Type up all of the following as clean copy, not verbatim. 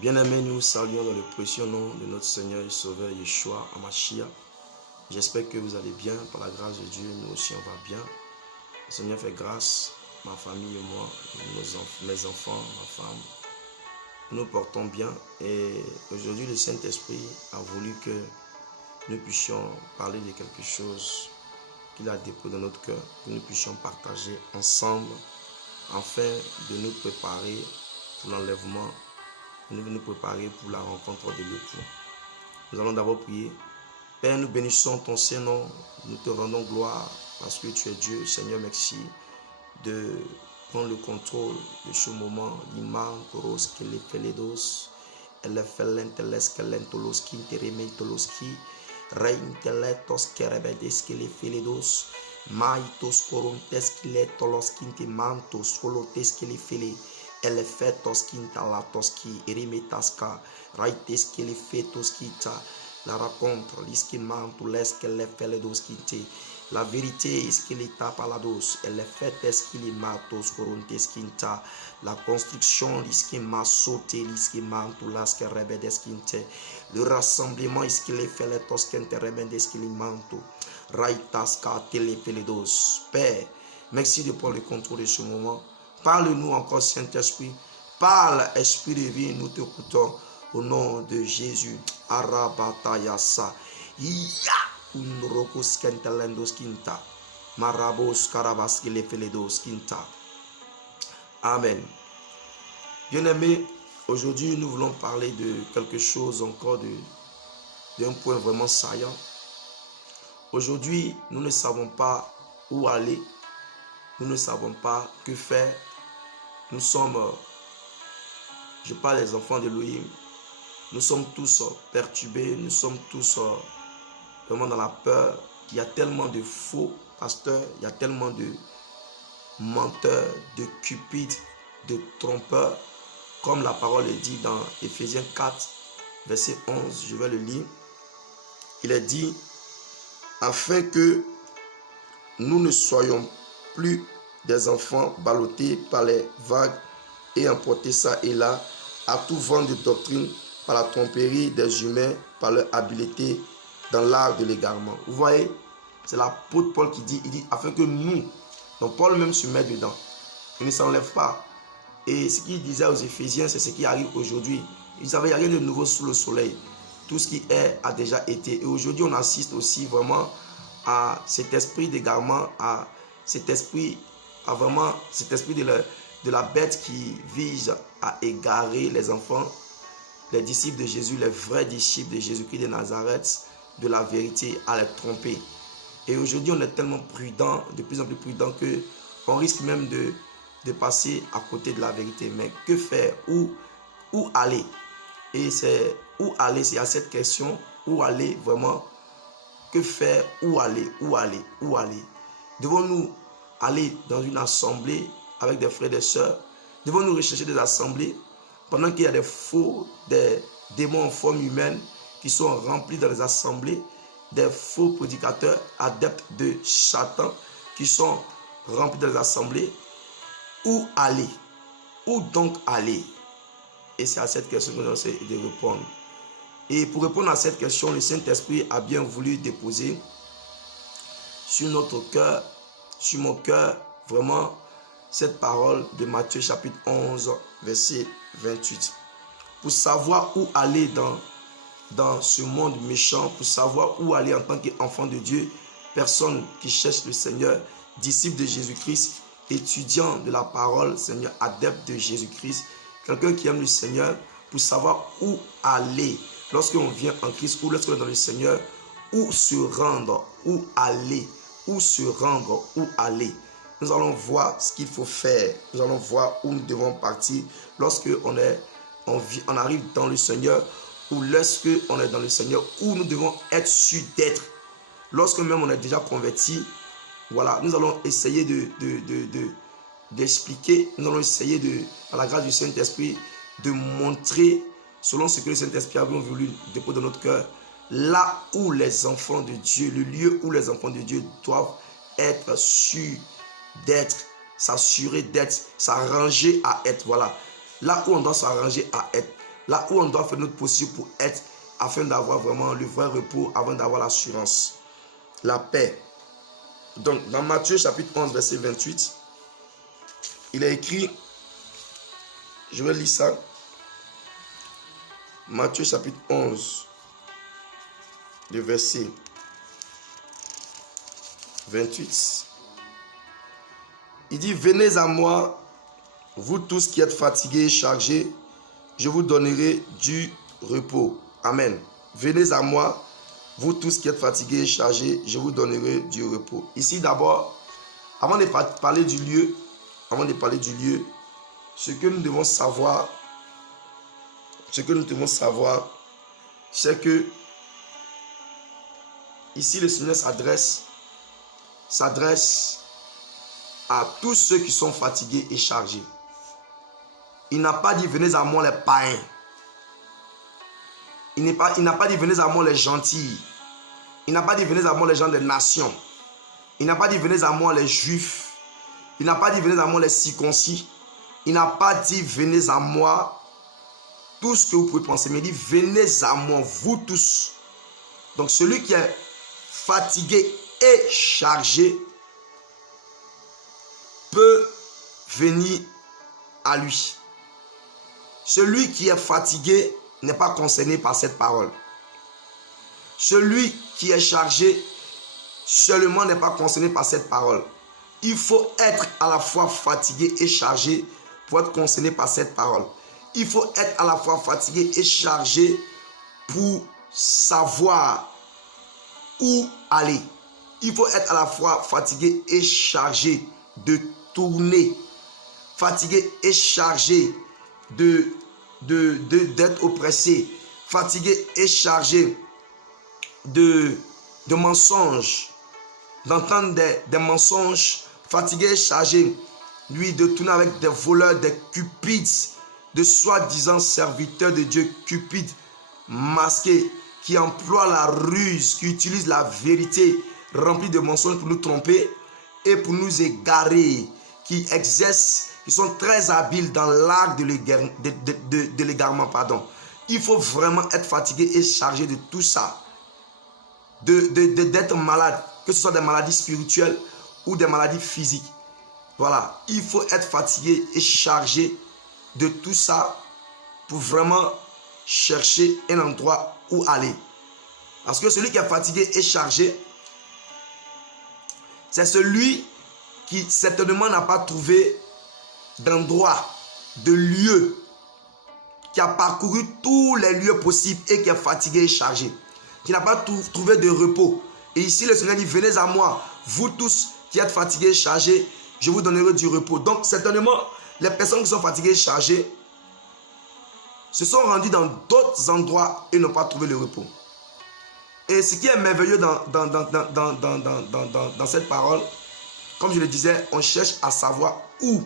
Bien-aimés, nous saluons dans le précieux nom de notre Seigneur et Sauveur Yeshua Hamashiach. J'espère que vous allez bien, par la grâce de Dieu, nous aussi on va bien. Le Seigneur fait grâce, ma famille et moi, mes enfants, ma femme. Nous portons bien et aujourd'hui le Saint-Esprit a voulu que nous puissions parler de quelque chose qu'il a déposé dans notre cœur, que nous puissions partager ensemble afin de nous préparer pour l'enlèvement, de nous préparer pour la rencontre de l'époux. Nous allons d'abord prier. Père, nous bénissons ton Saint-Nom, nous te rendons gloire parce que tu es Dieu. Seigneur, merci de prendre le contrôle de ce moment. L'imam, toros, kelefeledos, elefelenteles, kelentoloski, terementoloski, reintelletos, kerebedes, kelefeledos, maitos, corontes, kiletoloski, mantos, colotes, kelefele, elefetos, quintalatoski, erimetaska, raites, kelefetos, kita. La rencontre, l'iskimanto, l'eskelefeledos, kinte. La vérité, est-ce qu'il est tapalados, et le fait est-ce qu'il est matos, corontes, quinta. La construction, l'iskima sauté, l'iskimanto, l'askerebedes, kinte. Le rassemblement, est-ce qu'il est fait les tosquente, rebedes, qu'il est manto. Raitaska, telefeledos. Père, merci de prendre le contrôle de ce moment. Parle-nous encore, Saint-Esprit. Parle, Esprit de vie, nous t'écoutons. Au nom de Jésus. Arabatayasa. Ya. Unrokos kentelendos quinta. Marabos karabas kelefeledos quinta. Amen. Bien-aimés, aujourd'hui nous voulons parler de quelque chose encore, d'un point vraiment saillant. Aujourd'hui, nous ne savons pas où aller. Nous ne savons pas que faire. Nous sommes, je parle des enfants d'Élohim, nous sommes tous perturbés, nous sommes tous vraiment dans la peur. Il y a tellement de faux pasteurs, il y a tellement de menteurs, de cupides, de trompeurs, comme la parole est dit dans Éphésiens 4, verset 11, je vais le lire. Il est dit, afin que nous ne soyons plus des enfants ballottés par les vagues et emportés ça et là, à tout vent de doctrine, par la tromperie des humains, par leur habileté dans l'art de l'égarement. Vous voyez, c'est l'apôtre Paul qui dit, il dit, afin que nous, donc Paul même se met dedans, il ne s'enlève pas. Et ce qu'il disait aux Éphésiens, c'est ce qui arrive aujourd'hui. Il savait qu'il n'y a rien de nouveau sous le soleil. Tout ce qui est a déjà été. Et aujourd'hui, on assiste aussi vraiment à cet esprit d'égarement, à cet esprit de la bête qui vise à égarer les enfants, les disciples de Jésus, les vrais disciples de Jésus-Christ de Nazareth, de la vérité, à les tromper. Et aujourd'hui, on est tellement prudent, de plus en plus prudent, qu'on risque même de passer à côté de la vérité. Mais que faire? Où aller? Et c'est où aller? C'est à cette question, où aller vraiment? Que faire? Où aller? Où aller? Où aller? Devons-nous aller dans une assemblée avec des frères et des sœurs? Devons-nous rechercher des assemblées pendant qu'il y a des démons en forme humaine qui sont remplis dans les assemblées, des faux prédicateurs adeptes de Satan qui sont remplis dans les assemblées? Où aller? Où donc aller? Et c'est à cette question que nous allons essayer de répondre. Et pour répondre à cette question, le Saint-Esprit a bien voulu déposer sur notre cœur, sur mon cœur, vraiment, cette parole de Matthieu chapitre 11, verset 28. Pour savoir où aller dans ce monde méchant, pour savoir où aller en tant qu'enfant de Dieu, personne qui cherche le Seigneur, disciple de Jésus-Christ, étudiant de la parole, Seigneur, adepte de Jésus-Christ, quelqu'un qui aime le Seigneur, pour savoir où aller. Lorsqu'on vient en Christ ou lorsqu'on est dans le Seigneur, où se rendre, où aller, où se rendre, où aller. Nous allons voir ce qu'il faut faire. Nous allons voir où nous devons partir lorsqu'on arrive dans le Seigneur ou lorsqu'on est dans le Seigneur, où nous devons être sûrs d'être. Lorsque même on est déjà converti, voilà, nous allons essayer d'expliquer, nous allons essayer par la grâce du Saint-Esprit, de montrer, selon ce que le Saint-Esprit a voulu déposer dans notre cœur, là où les enfants de Dieu, le lieu où les enfants de Dieu doivent être sûrs d'être, s'assurer d'être, s'arranger à être. Voilà. Là où on doit s'arranger à être. Là où on doit faire notre possible pour être, afin d'avoir vraiment le vrai repos, avant d'avoir l'assurance. La paix. Donc, dans Matthieu chapitre 11, verset 28, il est écrit, je vais lire ça. Matthieu chapitre 11, le verset 28. Il dit, venez à moi, vous tous qui êtes fatigués et chargés, je vous donnerai du repos. Amen. Venez à moi, vous tous qui êtes fatigués et chargés, je vous donnerai du repos. Ici d'abord, avant de parler du lieu, ce que nous devons savoir, c'est que ici le Seigneur s'adresse à tous ceux qui sont fatigués et chargés. Il n'a pas dit venez à moi les païens. Il n'a pas dit venez à moi les gentils. Il n'a pas dit venez à moi les gens des nations. Il n'a pas dit venez à moi les juifs. Il n'a pas dit venez à moi les circoncis. Il n'a pas dit venez à moi tout ce que vous pouvez penser. Mais il dit venez à moi vous tous. Donc celui qui est fatigué et chargé peut venir à lui. Celui qui est fatigué n'est pas concerné par cette parole. Celui qui est chargé seulement n'est pas concerné par cette parole. Il faut être à la fois fatigué et chargé pour être concerné par cette parole. Il faut être à la fois fatigué et chargé pour savoir où aller. Il faut être à la fois fatigué et chargé de tourner. Fatigué et chargé d'être oppressé. Fatigué et chargé de mensonges. D'entendre des mensonges. Fatigué et chargé, lui, de tourner avec des voleurs, des cupides, de soi-disant serviteurs de Dieu, cupides, masqués, qui emploient la ruse, qui utilisent la vérité remplie de mensonges pour nous tromper et pour nous égarer, qui exercent, qui sont très habiles dans l'art de l'égarement. Il faut vraiment être fatigué et chargé de tout ça, d'être malade, que ce soit des maladies spirituelles ou des maladies physiques. Voilà, il faut être fatigué et chargé de tout ça pour vraiment chercher un endroit où aller. Parce que celui qui est fatigué et chargé, c'est celui qui certainement n'a pas trouvé d'endroit, de lieu, qui a parcouru tous les lieux possibles et qui est fatigué et chargé, qui n'a pas trouvé de repos. Et ici le Seigneur dit, venez à moi, vous tous qui êtes fatigués et chargés, je vous donnerai du repos. Donc certainement, les personnes qui sont fatiguées et chargées se sont rendues dans d'autres endroits et n'ont pas trouvé le repos. Et ce qui est merveilleux dans cette parole, comme je le disais, on cherche à savoir où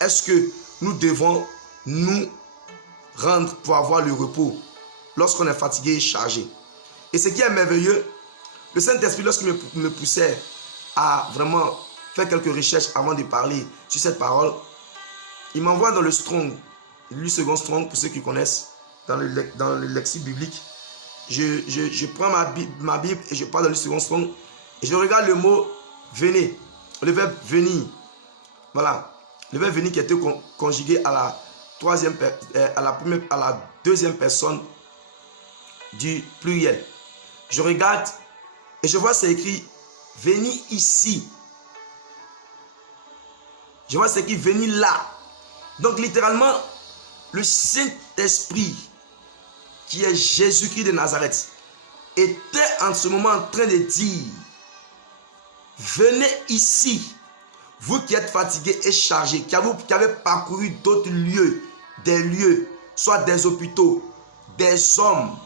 est-ce que nous devons nous rendre pour avoir le repos lorsqu'on est fatigué et chargé. Et ce qui est merveilleux, le Saint-Esprit, lorsqu'il me poussait à vraiment faire quelques recherches avant de parler sur cette parole, il m'envoie dans le Strong, le second Strong, pour ceux qui connaissent, dans le lexique biblique. Je prends ma Bible et je pars dans le second Strong et je regarde le mot venez, le verbe venir. Voilà, le verbe venir qui était conjugué à la deuxième personne du pluriel. Je regarde et je vois c'est écrit venir ici. Je vois c'est écrit venir là. Donc littéralement, le Saint-Esprit, qui est Jésus-Christ de Nazareth, était en ce moment en train de dire, venez ici, vous qui êtes fatigués et chargés, qui avez parcouru d'autres lieux, des lieux, soit des hôpitaux, des hommes,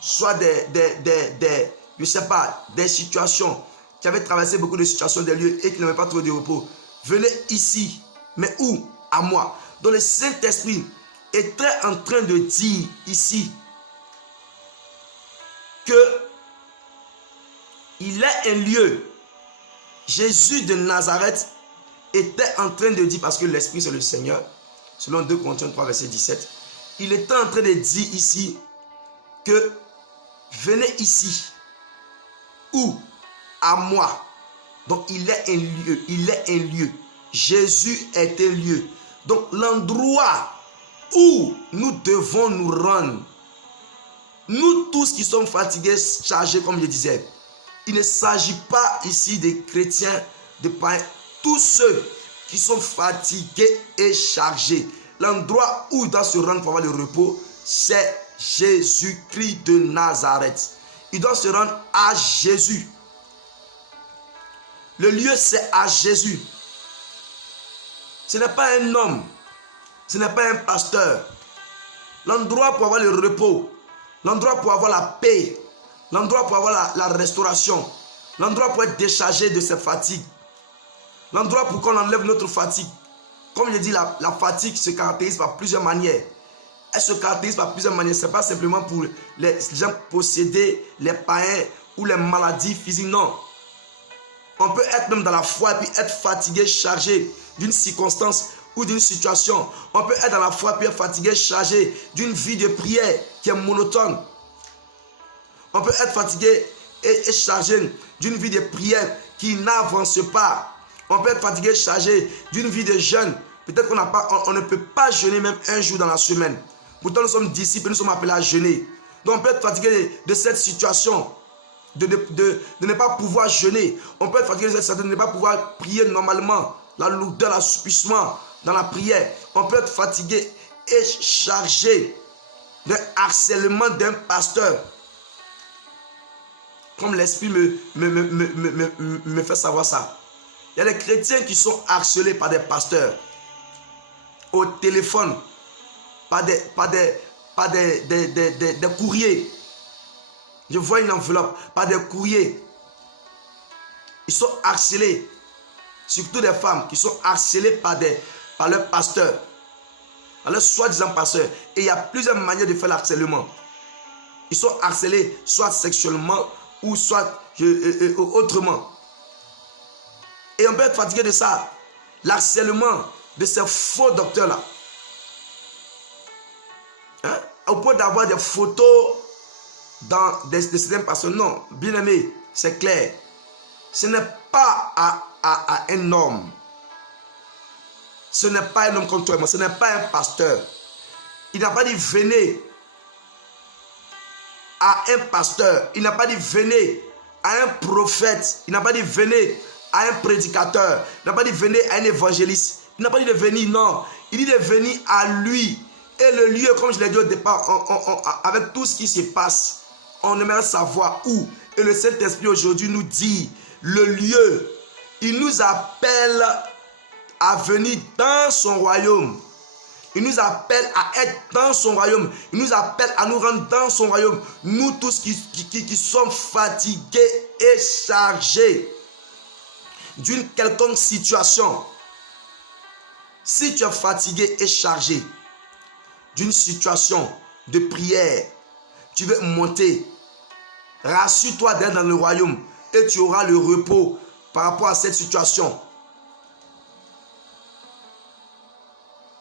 soit je sais pas, des situations, qui avaient traversé beaucoup de situations, des lieux et qui n'avaient pas trouvé de repos. Venez ici, mais où? À moi. Donc le Saint-Esprit était en train de dire ici que il est un lieu. Jésus de Nazareth était en train de dire, parce que l'Esprit c'est le Seigneur, selon 2 Corinthiens 3 verset 17, il était en train de dire ici que venez ici ou à moi. Donc il est un lieu, il est un lieu. Jésus est un lieu. Donc l'endroit où nous devons nous rendre, nous tous qui sommes fatigués, chargés comme je disais, il ne s'agit pas ici des chrétiens, de païens, tous ceux qui sont fatigués et chargés. L'endroit où il doit se rendre pour avoir le repos, c'est Jésus-Christ de Nazareth. Il doit se rendre à Jésus. Le lieu, c'est à Jésus. Ce n'est pas un homme, ce n'est pas un pasteur. L'endroit pour avoir le repos, l'endroit pour avoir la paix, l'endroit pour avoir la restauration, l'endroit pour être déchargé de ses fatigues, l'endroit pour qu'on enlève notre fatigue. Comme je dis, la fatigue se caractérise par plusieurs manières. Elle se caractérise par plusieurs manières. Ce n'est pas simplement pour les gens possédés, les païens ou les maladies physiques, non. On peut être même dans la foi et puis être fatigué, chargé d'une circonstance ou d'une situation. On peut être dans la foi et puis être fatigué, chargé d'une vie de prière qui est monotone. On peut être fatigué et chargé d'une vie de prière qui n'avance pas. On peut être fatigué, chargé d'une vie de jeûne. Peut-être qu'on ne peut pas jeûner même un jour dans la semaine. Pourtant, nous sommes disciples, nous sommes appelés à jeûner. Donc, on peut être fatigué de cette situation, de ne pas pouvoir jeûner. On peut être fatigué de cette situation, de ne pas pouvoir prier normalement. La lourdeur, l'assouplissement dans la prière. On peut être fatigué et chargé d'un harcèlement d'un pasteur. Comme l'Esprit me fait savoir ça. Il y a des chrétiens qui sont harcelés par des pasteurs. Au téléphone, par des courriers. Je vois une enveloppe, par des courriers. Ils sont harcelés. Surtout des femmes qui sont harcelées par leurs pasteurs. Par leurs soi-disant pasteurs. Et il y a plusieurs manières de faire l'harcèlement. Ils sont harcelés soit sexuellement ou soit autrement. Et on peut être fatigué de ça. L'harcèlement de ces faux docteurs-là. Hein? Au point d'avoir des photos dans certaines personnes. Non, bien aimé, c'est clair. Ce n'est pas à un homme. Ce n'est pas un homme comme toi et moi. Ce n'est pas un pasteur. Il n'a pas dit venez à un pasteur. Il n'a pas dit venez à un prophète. Il n'a pas dit venez à un prédicateur. Il n'a pas dit venez à un évangéliste. Il n'a pas dit de venir, non. Il dit de venir à lui. Et le lieu, comme je l'ai dit au départ, avec tout ce qui se passe, on aimerait savoir où. Et le Saint-Esprit aujourd'hui nous dit le lieu. Il nous appelle à venir dans son royaume. Il nous appelle à être dans son royaume. Il nous appelle à nous rendre dans son royaume. Nous tous qui sommes fatigués et chargés d'une quelconque situation. Si tu es fatigué et chargé d'une situation de prière, tu veux monter, rassure-toi d'être dans le royaume et tu auras le repos par rapport à cette situation.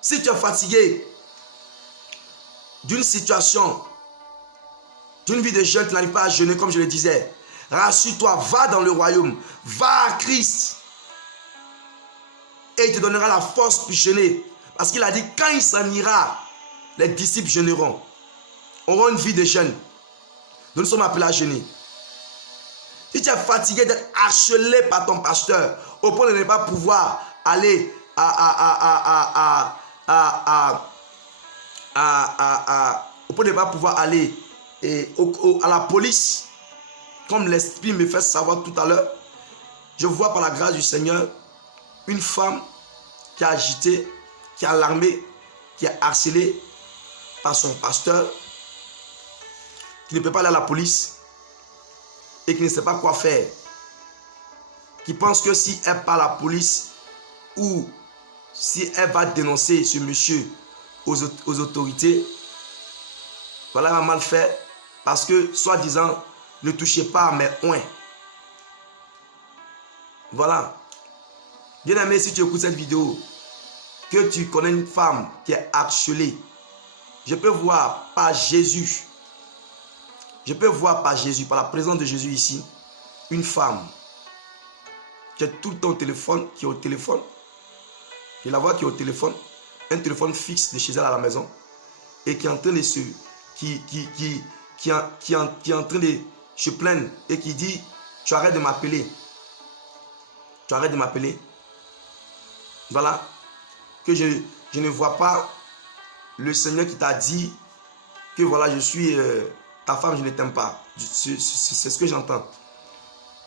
Si tu es fatigué d'une situation, d'une vie de jeûne, tu n'arrives pas à jeûner comme je le disais, rassure-toi, va dans le royaume, va à Christ. Et il te donnera la force pour jeûner. Parce qu'il a dit, quand il s'en ira, les disciples jeûneront. Auront une vie de jeûne. Nous sommes appelés à jeûner. Si tu es fatigué d'être harcelé par ton pasteur, au point de ne pas pouvoir aller au point de ne pas pouvoir aller à la police, comme l'Esprit me fait savoir tout à l'heure, je vois par la grâce du Seigneur une femme qui est agitée, qui est alarmée, qui est harcelée par son pasteur, qui ne peut pas aller à la police et qui ne sait pas quoi faire, qui pense que si elle part à la police ou si elle va dénoncer ce monsieur aux autorités, voilà, elle va mal faire parce que, soi-disant, ne touchez pas à mes oins. Voilà. Bien aimé, si tu écoutes cette vidéo, que tu connais une femme qui est harcelée, je peux voir par Jésus, je peux voir par Jésus, par la présence de Jésus ici, une femme qui est tout le temps au téléphone, qui est au téléphone, je la vois qui est au téléphone, un téléphone fixe de chez elle à la maison, et qui est en train de se, qui est en train de se plaindre et qui dit, tu arrêtes de m'appeler, tu arrêtes de m'appeler, voilà, que je ne vois pas le Seigneur qui t'a dit que voilà, je suis ta femme, je ne t'aime pas. C'est ce que j'entends.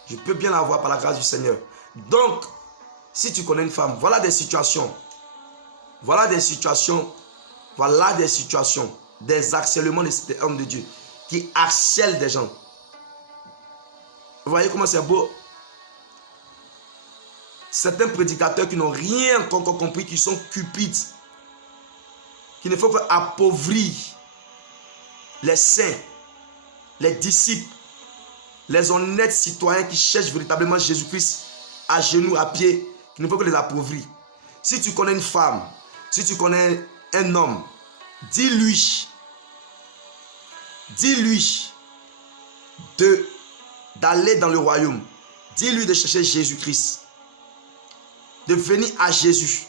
Je peux bien la voir par la grâce du Seigneur. Donc, si tu connais une femme, voilà des situations, des harcèlements des hommes de Dieu qui harcèlent des gens. Vous voyez comment c'est beau? Certains prédicateurs qui n'ont rien encore compris, qui sont cupides, qui ne font qu'appauvrir les saints, les disciples, les honnêtes citoyens qui cherchent véritablement Jésus-Christ à genoux, à pied, qui ne font que les appauvrir. Si tu connais une femme, si tu connais un homme, dis-lui d'aller dans le royaume. Dis-lui de chercher Jésus-Christ, de venir à Jésus.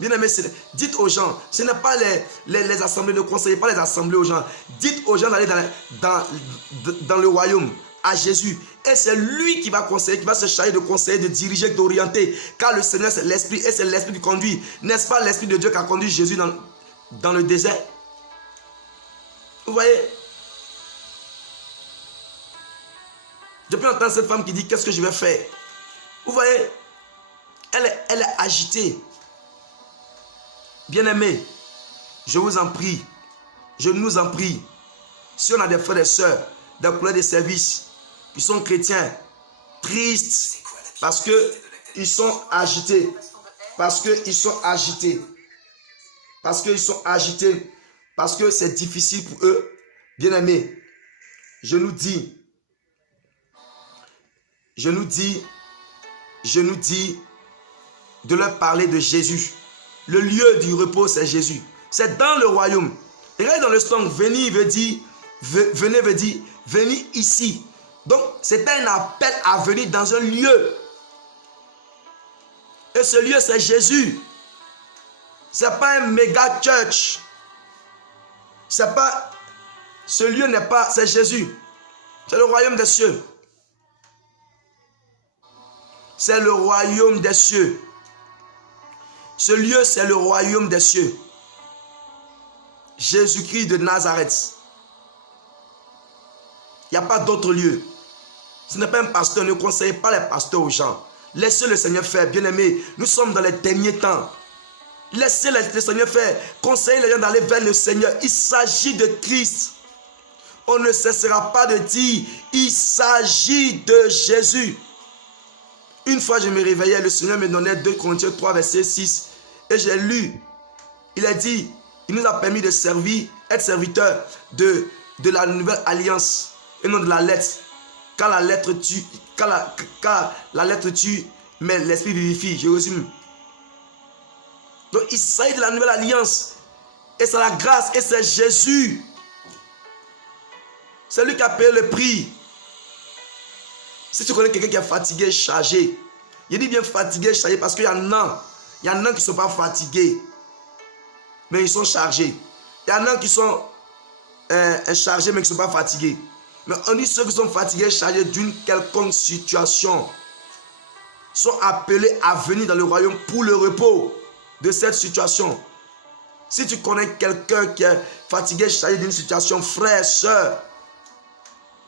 Bien aimé, dites aux gens, ce n'est pas les assemblées, ne conseillez pas les assemblées aux gens. Dites aux gens d'aller dans le royaume, à Jésus. Et c'est lui qui va conseiller, qui va se charger de conseiller, de diriger, d'orienter. Car le Seigneur, c'est l'Esprit, et c'est l'Esprit qui conduit. N'est-ce pas l'Esprit de Dieu qui a conduit Jésus dans le désert? Vous voyez? Je peux entendre cette femme qui dit, qu'est-ce que je vais faire? Vous voyez? Elle est agitée. Bien-aimés, je vous en prie, je nous en prie, si on a des frères et sœurs, des collègues de service, qui sont chrétiens, tristes, parce qu'ils sont agités, parce que c'est difficile pour eux, bien-aimés, je nous dis de leur parler de Jésus. Le lieu du repos, c'est Jésus. C'est dans le royaume. Et regardez dans le stand, venir veut dire, venez veut dire, venez ici. Donc, c'est un appel à venir dans un lieu. Et ce lieu, c'est Jésus. Ce n'est pas un méga church. Ce lieu n'est pas, c'est Jésus. C'est le royaume des cieux. C'est le royaume des cieux. Ce lieu, c'est le royaume des cieux. Jésus-Christ de Nazareth. Il n'y a pas d'autre lieu. Ce n'est pas un pasteur. Ne conseillez pas les pasteurs aux gens. Laissez le Seigneur faire. Bien-aimés, nous sommes dans les derniers temps. Laissez le Seigneur faire. Conseillez les gens d'aller vers le Seigneur. Il s'agit de Christ. On ne cessera pas de dire, il s'agit de Jésus. Une fois, je me réveillais, le Seigneur me donnait 2 Corinthiens 3, verset 6. Et j'ai lu. Il a dit, il nous a permis de servir, être serviteurs de la nouvelle alliance et non de la lettre. Car la lettre tue, mais l'esprit vivifie. Je résume. Donc il s'agit de la nouvelle alliance. Et c'est la grâce, et c'est Jésus. C'est lui qui a payé le prix. Si tu connais quelqu'un qui est fatigué, chargé, je dis bien fatigué, chargé, parce qu'il y en a qui ne sont pas fatigués, mais ils sont chargés. Il y en a qui sont chargés, mais qui ne sont pas fatigués. Mais on dit ceux qui sont fatigués, chargés d'une quelconque situation, sont appelés à venir dans le royaume pour le repos de cette situation. Si tu connais quelqu'un qui est fatigué, chargé d'une situation, frère, soeur,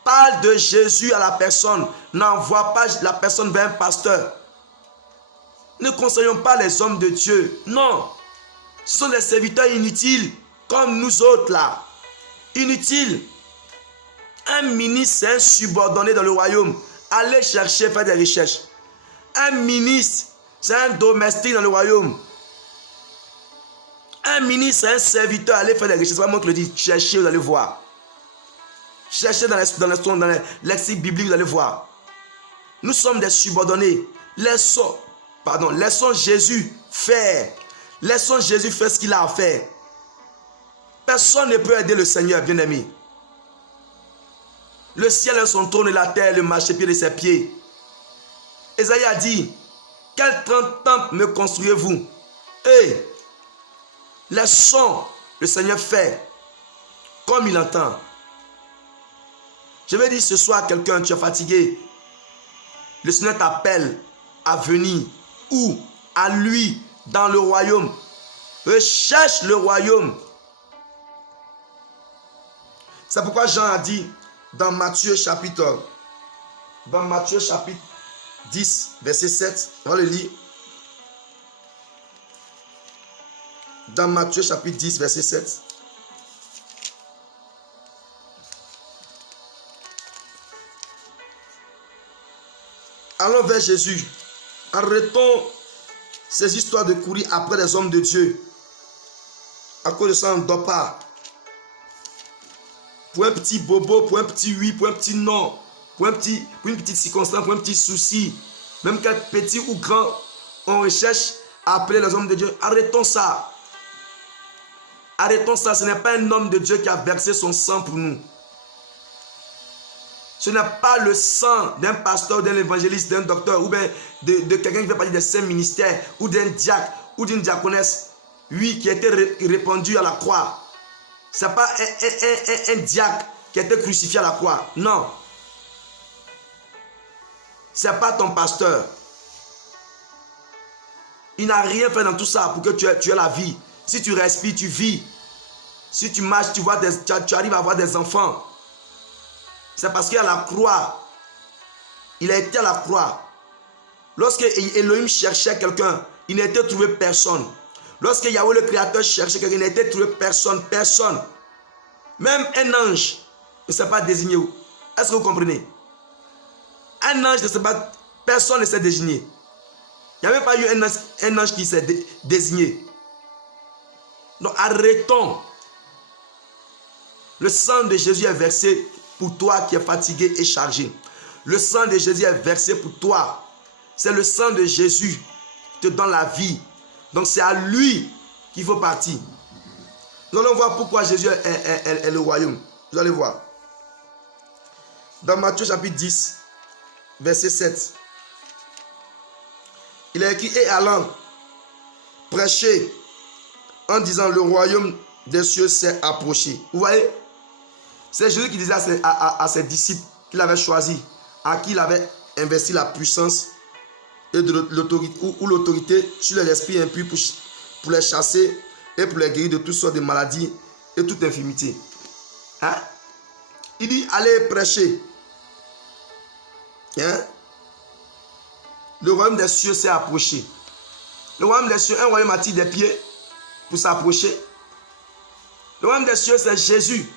parle de Jésus à la personne. N'envoie pas la personne vers un pasteur. Ne conseillons pas les hommes de Dieu. Non. Ce sont des serviteurs inutiles. Comme nous autres là. Inutiles. Un ministre, c'est un subordonné dans le royaume. Allez chercher, faire des recherches. Un ministre, c'est un domestique dans le royaume. Un ministre, c'est un serviteur. Allez faire des recherches. C'est pas moi qui le dis. Cherchez, vous allez voir. Cherchez dans les lexiques bibliques, vous allez voir. Nous sommes des subordonnés. Laissons Jésus faire. Laissons Jésus faire ce qu'il a à faire. Personne ne peut aider le Seigneur, bien-aimé. Le ciel est son trône et la terre le marchepied de ses pieds. Ésaïe a dit, quel temple me construisez-vous? Et les sons, le Seigneur fait comme il entend. Je vais dire ce soir à quelqu'un, tu es fatigué. Le Seigneur t'appelle à venir. Où? À lui, dans le royaume. Recherche le royaume. C'est pourquoi Jean a dit dans Matthieu chapitre 10, verset 7. On va le lire. Dans Matthieu chapitre 10, verset 7. Allons vers Jésus. Arrêtons ces histoires de courir après les hommes de Dieu. À cause de ça, on ne dort pas. Pour un petit bobo, pour un petit oui, pour un petit non, pour une petite circonstance, pour un petit souci, même quel petit ou grand, on recherche à appeler les hommes de Dieu. Arrêtons ça. Arrêtons ça. Ce n'est pas un homme de Dieu qui a versé son sang pour nous. Ce n'est pas le sang d'un pasteur, d'un évangéliste, d'un docteur, ou bien de quelqu'un qui fait partie des saints ministères, ou d'un diacre, ou d'une diaconesse, oui, qui a été répandu à la croix. Ce n'est pas un diacre qui a été crucifié à la croix. Non. Ce n'est pas ton pasteur. Il n'a rien fait dans tout ça pour que tu aies la vie. Si tu respires, tu vis. Si tu marches, tu arrives à avoir des enfants. C'est parce qu'à la croix, il a été à la croix. Lorsque Elohim cherchait quelqu'un, il n'a été trouvé personne. Lorsque Yahweh le Créateur cherchait quelqu'un, il n'a été trouvé personne. Personne. Même un ange ne s'est pas désigné. Est-ce que vous comprenez? Un ange ne s'est pas... Personne ne s'est désigné. Il n'y a même pas eu un ange qui s'est désigné. Donc arrêtons. Le sang de Jésus est versé pour toi qui es fatigué et chargé. Le sang de Jésus est versé pour toi. C'est le sang de Jésus qui te donne la vie. Donc c'est à lui qu'il faut partir. Nous allons voir pourquoi Jésus est le royaume. Vous allez voir. Dans Matthieu chapitre 10, verset 7. Il est écrit, et allant prêcher en disant, le royaume des cieux s'est approché. Vous voyez? C'est Jésus qui disait à ses disciples qu'il avait choisi, à qui il avait investi la puissance et l'autorité sur les esprits impurs pour les chasser et pour les guérir de toutes sortes de maladies et toute infirmité. Hein? Il dit, allez prêcher. Hein? Le royaume des cieux s'est approché. Le royaume des cieux, un royaume a-t-il des pieds pour s'approcher? Le royaume des cieux, c'est Jésus.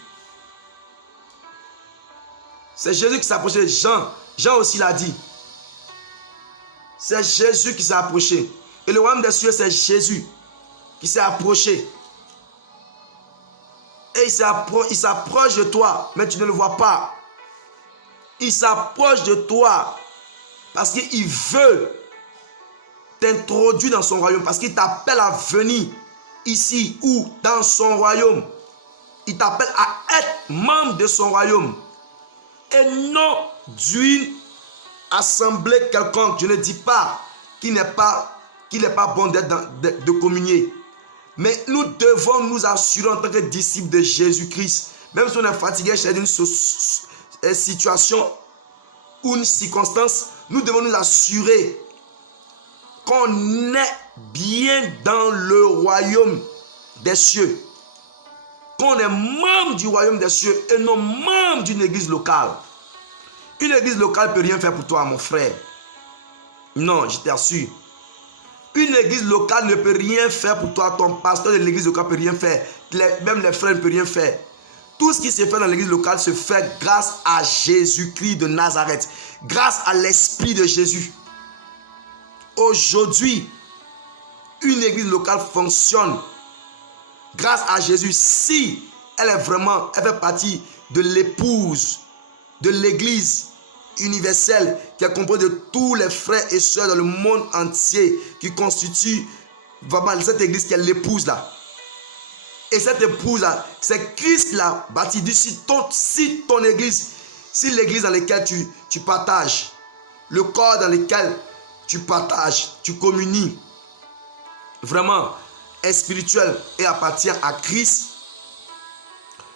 C'est Jésus qui s'est approché. Jean aussi l'a dit. C'est Jésus qui s'est approché. Et le royaume des cieux, c'est Jésus qui s'est approché. Et il s'approche de toi, mais tu ne le vois pas. Il s'approche de toi parce qu'il veut t'introduire dans son royaume, parce qu'il t'appelle à venir ici ou dans son royaume. Il t'appelle à être membre de son royaume et non d'une assemblée quelconque. Je ne dis pas qu'il n'est pas bon de communier. Mais nous devons nous assurer en tant que disciples de Jésus-Christ, même si on est fatigué chez une situation ou une circonstance, nous devons nous assurer qu'on est bien dans le royaume des cieux. Qu'on est membre du royaume des cieux et non membre d'une église locale. Une église locale ne peut rien faire pour toi, mon frère. Non, je t'assure. Une église locale ne peut rien faire pour toi. Ton pasteur de l'église locale ne peut rien faire. Même les frères ne peuvent rien faire. Tout ce qui se fait dans l'église locale se fait grâce à Jésus-Christ de Nazareth. Grâce à l'Esprit de Jésus. Aujourd'hui, une église locale fonctionne grâce à Jésus. Si elle fait partie de l'épouse de l'église universelle qui est composée de tous les frères et sœurs dans le monde entier qui constituent vraiment cette église qui est l'épouse là. Et cette épouse-là, c'est Christ qui l'a bâti. Si ton église, si l'église dans laquelle tu partages, le corps dans lequel tu partages, tu communies, vraiment est spirituel et appartient à Christ,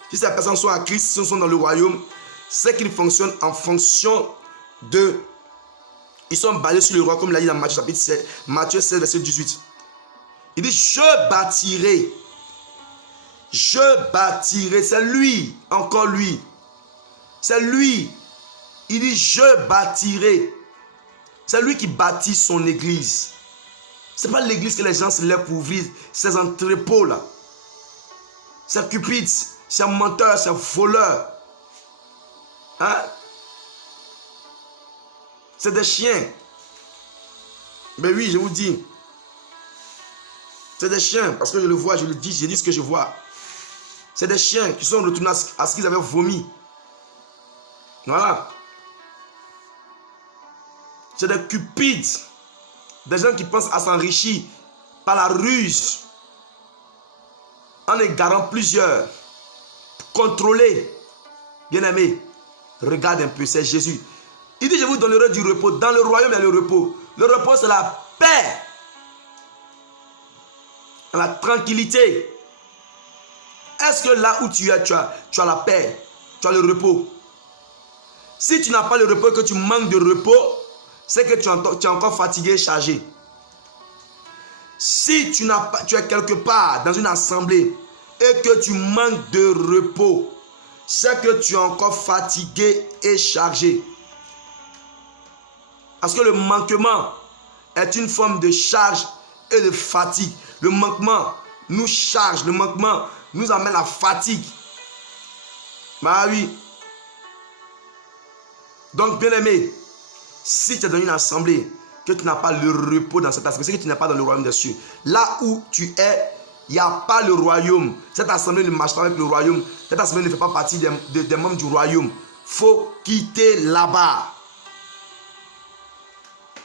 si ces personnes sont à Christ, si elles sont dans le royaume, c'est qu'ils fonctionnent en fonction de... Ils sont basés sur le roi, comme il l'a dit dans Matthieu chapitre 7, Matthieu 16, verset 18. Il dit, je bâtirai, c'est lui, encore lui. C'est lui. Il dit, je bâtirai. C'est lui qui bâtit son église. Ce n'est pas l'église que les gens se lèvent pour ouvrir ces entrepôts-là. C'est cupide, c'est menteur, c'est voleur. Hein? C'est des chiens. Mais oui, je vous dis. C'est des chiens, parce que je le vois, je dis ce que je vois. C'est des chiens qui sont retournés à ce qu'ils avaient vomi. Voilà. C'est des cupides. Des gens qui pensent à s'enrichir par la ruse. En égarant plusieurs. Contrôler. Bien-aimé, regarde un peu, c'est Jésus. Il dit, je vous donnerai du repos. Dans le royaume, il y a le repos. Le repos, c'est la paix. La tranquillité. Est-ce que là où tu es, tu as la paix, tu as le repos? Si tu n'as pas le repos, que tu manques de repos, c'est que tu es encore fatigué et chargé. Si tu es quelque part dans une assemblée et que tu manques de repos, c'est que tu es encore fatigué et chargé. Parce que le manquement est une forme de charge et de fatigue. Le manquement nous charge, le manquement nous amène à fatigue. Bah oui. Donc, bien aimé, si tu es dans une assemblée, que tu n'as pas le repos dans cette assemblée, c'est que tu n'es pas dans le royaume des cieux. Là où tu es, il n'y a pas le royaume. Cette assemblée ne marche pas avec le royaume. Cette assemblée ne fait pas partie des membres du royaume. Il faut quitter là-bas.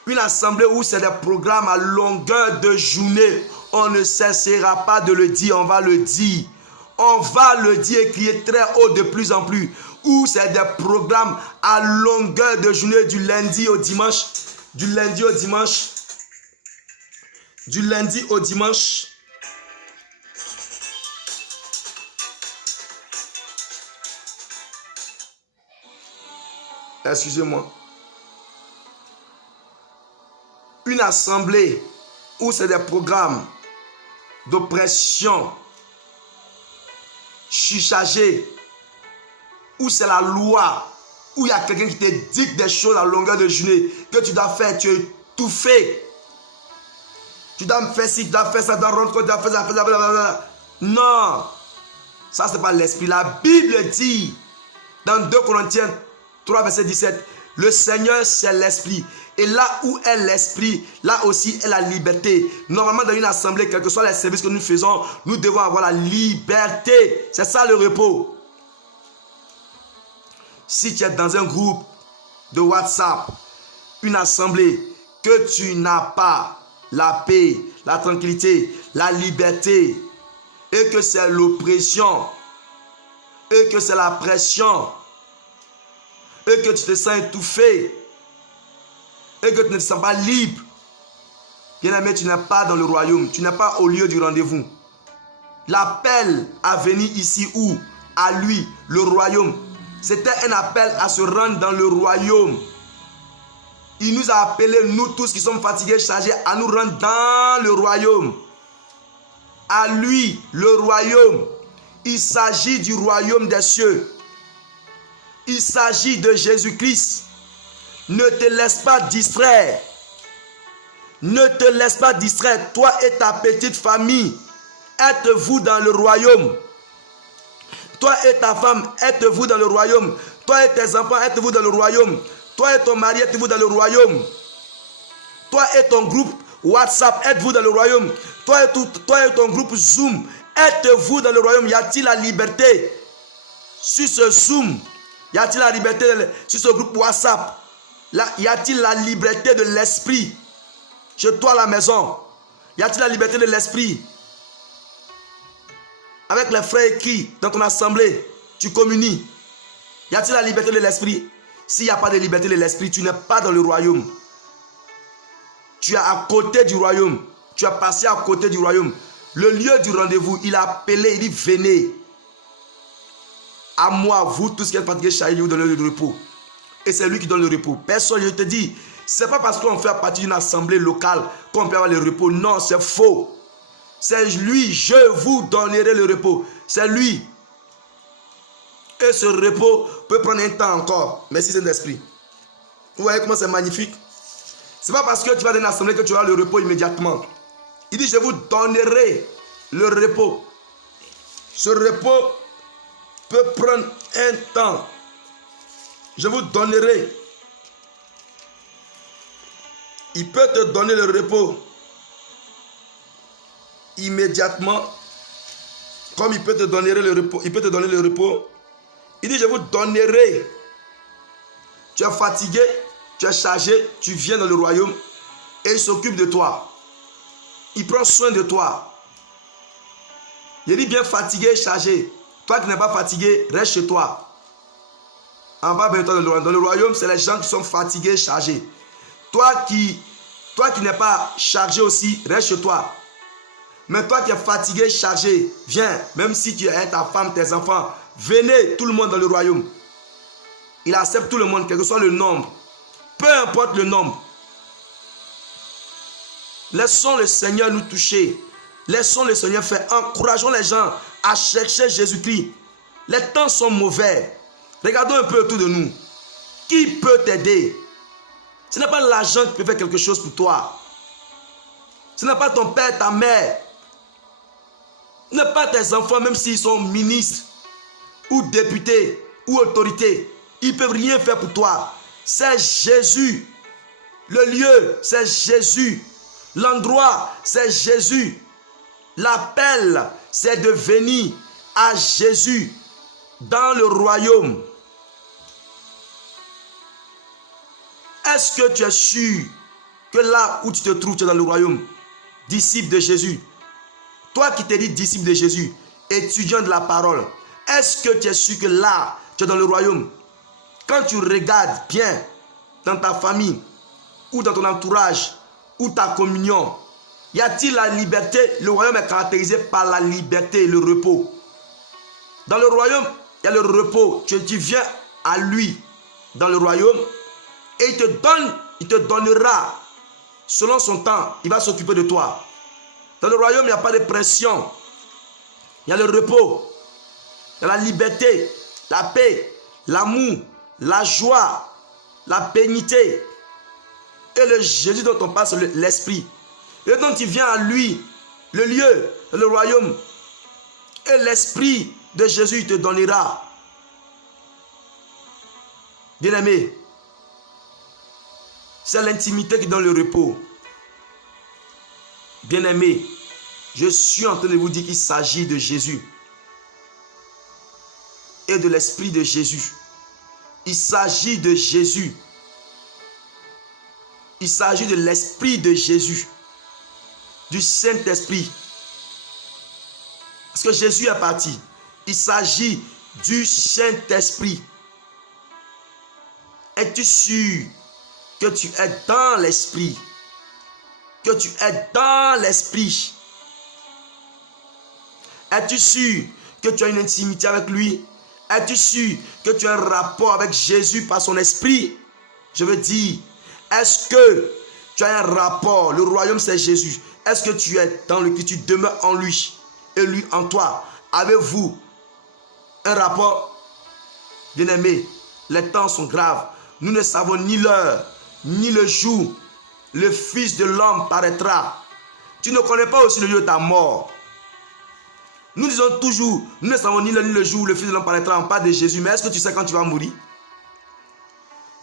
Une assemblée où c'est des programmes à longueur de journée. On ne cessera pas de le dire, on va le dire. On va le dire et crier très haut de plus en plus. Où c'est des programmes à longueur de journée du lundi au dimanche. Du lundi au dimanche. Du lundi au dimanche. Excusez-moi. Une assemblée où c'est des programmes d'oppression chargés, où c'est la loi, où il y a quelqu'un qui te dit des choses à longueur de journée que tu dois faire, tu es étouffé. Tu dois me faire ci, tu dois faire ça, tu dois rendre compte, tu dois faire ça, blablabla. Non, ça c'est pas l'esprit. La Bible dit dans 2 Corinthiens 3 verset 17, le Seigneur c'est l'esprit. Et là où est l'esprit, là aussi est la liberté. Normalement dans une assemblée, quels que soient les services que nous faisons, nous devons avoir la liberté. C'est ça le repos. Si tu es dans un groupe de WhatsApp, une assemblée, que tu n'as pas la paix, la tranquillité, la liberté, et que c'est l'oppression, et que c'est la pression, et que tu te sens étouffé, et que tu ne te sens pas libre, bien-aimé, tu n'es pas dans le royaume, tu n'es pas au lieu du rendez-vous. L'appel à venir ici où? À lui, le royaume. C'était un appel à se rendre dans le royaume. Il nous a appelés, nous tous qui sommes fatigués, chargés, à nous rendre dans le royaume. À lui, le royaume. Il s'agit du royaume des cieux. Il s'agit de Jésus-Christ. Ne te laisse pas distraire. Ne te laisse pas distraire. Toi et ta petite famille, êtes-vous dans le royaume. Toi et ta femme, êtes-vous dans le royaume. Toi et tes enfants, êtes-vous dans le royaume. Toi et ton mari, êtes-vous dans le royaume. Toi et ton groupe WhatsApp, êtes-vous dans le royaume. Toi et ton groupe Zoom, êtes-vous dans le royaume. Y a-t-il la liberté sur ce Zoom? Y a-t-il la liberté sur ce groupe WhatsApp? Y a-t-il la liberté de l'esprit chez toi à la maison? Y a-t-il la liberté de l'esprit? avec les frères écrits dans ton assemblée, tu communies. Y a-t-il la liberté de l'esprit? S'il n'y a pas de liberté de l'esprit, tu n'es pas dans le royaume. Tu es à côté du royaume. Tu as passé à côté du royaume. Le lieu du rendez-vous, il a appelé, il dit venez. À moi, vous tous qui êtes fatigués, chargés, vous donnez le repos. Et c'est lui qui donne le repos. Personne, je te dis, c'est pas parce qu'on fait partie d'une assemblée locale qu'on peut avoir le repos. Non, c'est faux. C'est lui, je vous donnerai le repos. C'est lui. Et ce repos peut prendre un temps encore. Merci Saint-Esprit. Vous voyez comment c'est magnifique? C'est pas parce que tu vas dans une assemblée que tu auras le repos immédiatement. Il dit, je vous donnerai le repos. Ce repos peut prendre un temps. Je vous donnerai. Il peut te donner le repos immédiatement, comme il peut te donner le repos. Il peut te donner le repos. Il dit, je vous donnerai. Tu es fatigué, tu es chargé, tu viens dans le royaume et il s'occupe de toi. Il prend soin de toi. Il dit bien fatigué, chargé. Toi qui n'es pas fatigué, reste chez toi. En bas, dans le royaume, c'est les gens qui sont fatigués, chargés. Toi qui n'es pas chargé aussi, reste chez toi. Mais toi qui es fatigué, chargé, viens. Même si tu es ta femme, tes enfants, venez tout le monde dans le royaume. Il accepte tout le monde, quel que soit le nombre. Peu importe le nombre. Laissons le Seigneur nous toucher. Laissons le Seigneur faire. Encourageons les gens à chercher Jésus-Christ. Les temps sont mauvais. Regardons un peu autour de nous. Qui peut t'aider? Ce n'est pas l'argent qui peut faire quelque chose pour toi. Ce n'est pas ton père, ta mère. Ce n'est pas tes enfants, même s'ils sont ministres ou députés ou autorités. Ils ne peuvent rien faire pour toi. C'est Jésus. Le lieu, c'est Jésus. L'endroit, c'est Jésus. L'appel, c'est de venir à Jésus dans le royaume. Est-ce que tu es sûr que là où tu te trouves, tu es dans le royaume? Disciple de Jésus. Toi qui te dis disciple de Jésus, étudiant de la parole, est-ce que tu es sûr que là, tu es dans le royaume? Quand tu regardes bien dans ta famille ou dans ton entourage ou ta communion, y a-t-il la liberté? Le royaume est caractérisé par la liberté et le repos. Dans le royaume, il y a le repos. Tu viens à lui dans le royaume et il te donnera selon son temps. Il va s'occuper de toi. Dans le royaume, il n'y a pas de pression. Il y a le repos. Il y a la liberté, la paix, l'amour, la joie, la bénité. Et le Jésus dont on parle, c'est l'esprit. Et donc tu viens à lui, le lieu, le royaume. Et l'esprit de Jésus te donnera. Bien-aimé, c'est l'intimité qui donne le repos. Bien-aimé, je suis en train de vous dire qu'il s'agit de Jésus et de l'esprit de Jésus. Il s'agit de Jésus. Il s'agit de l'esprit de Jésus, du Saint-Esprit. Parce que Jésus est parti. Il s'agit du Saint-Esprit. Es-tu sûr que tu es dans l'esprit? Que tu es dans l'esprit? Es-tu sûr que tu as une intimité avec lui? Es-tu sûr que tu as un rapport avec Jésus par son esprit? Je veux dire, est-ce que tu as un rapport? Le royaume, c'est Jésus. Est-ce que tu es dans le Christ? Tu demeures en lui et lui en toi. Avez-vous un rapport? Bien-aimé, les temps sont graves. Nous ne savons ni l'heure, ni le jour. Le Fils de l'homme paraîtra. Tu ne connais pas aussi le lieu de ta mort. Nous disons toujours, nous ne savons ni l'heure ni le jour où le Fils de l'homme paraîtra. On parle de Jésus, mais est-ce que tu sais quand tu vas mourir?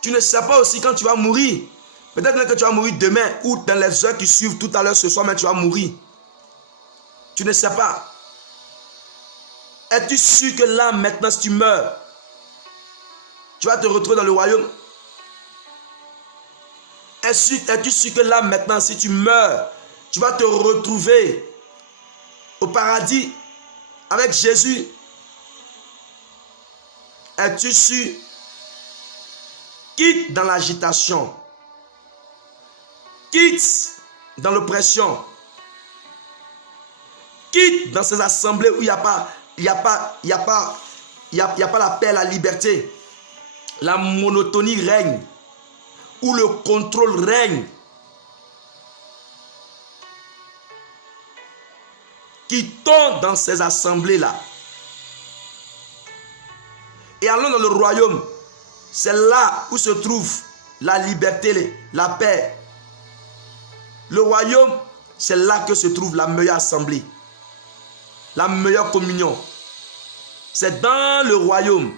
Tu ne sais pas aussi quand tu vas mourir. Peut-être que tu vas mourir demain ou dans les heures qui suivent, tout à l'heure, ce soir, mais tu vas mourir. Tu ne sais pas. Es-tu sûr que là, maintenant, si tu meurs, tu vas te retrouver dans le royaume? Es-tu sûr que là, maintenant, si tu meurs, tu vas te retrouver au paradis? avec Jésus, es-tu sûr? Quitte dans l'agitation, quitte dans l'oppression, quitte dans ces assemblées où il n'y a pas la paix, la liberté, la monotonie règne, où le contrôle règne. Quittons dans ces assemblées-là et allons dans le royaume. C'est là où se trouve la liberté, la paix. Le royaume, c'est là que se trouve la meilleure assemblée, la meilleure communion. C'est dans le royaume.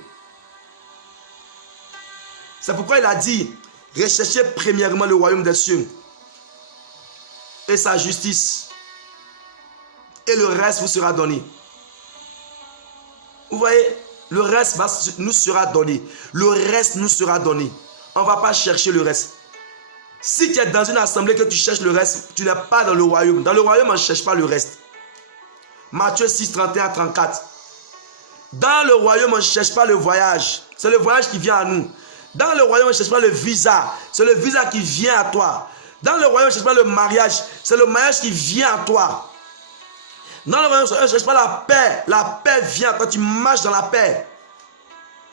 C'est pourquoi il a dit, recherchez premièrement le royaume des cieux et sa justice, et le reste vous sera donné. Vous voyez, le reste nous sera donné. Le reste nous sera donné. On ne va pas chercher le reste. Si tu es dans une assemblée que tu cherches le reste, tu n'es pas dans le royaume. Dans le royaume, on ne cherche pas le reste. Matthieu 6, 31 à 34. Dans le royaume, on ne cherche pas le voyage. C'est le voyage qui vient à nous. Dans le royaume, on ne cherche pas le visa. C'est le visa qui vient à toi. Dans le royaume, on ne cherche pas le mariage. C'est le mariage qui vient à toi. Dans le royaume, on ne cherche pas la paix. La paix vient quand tu marches dans la paix.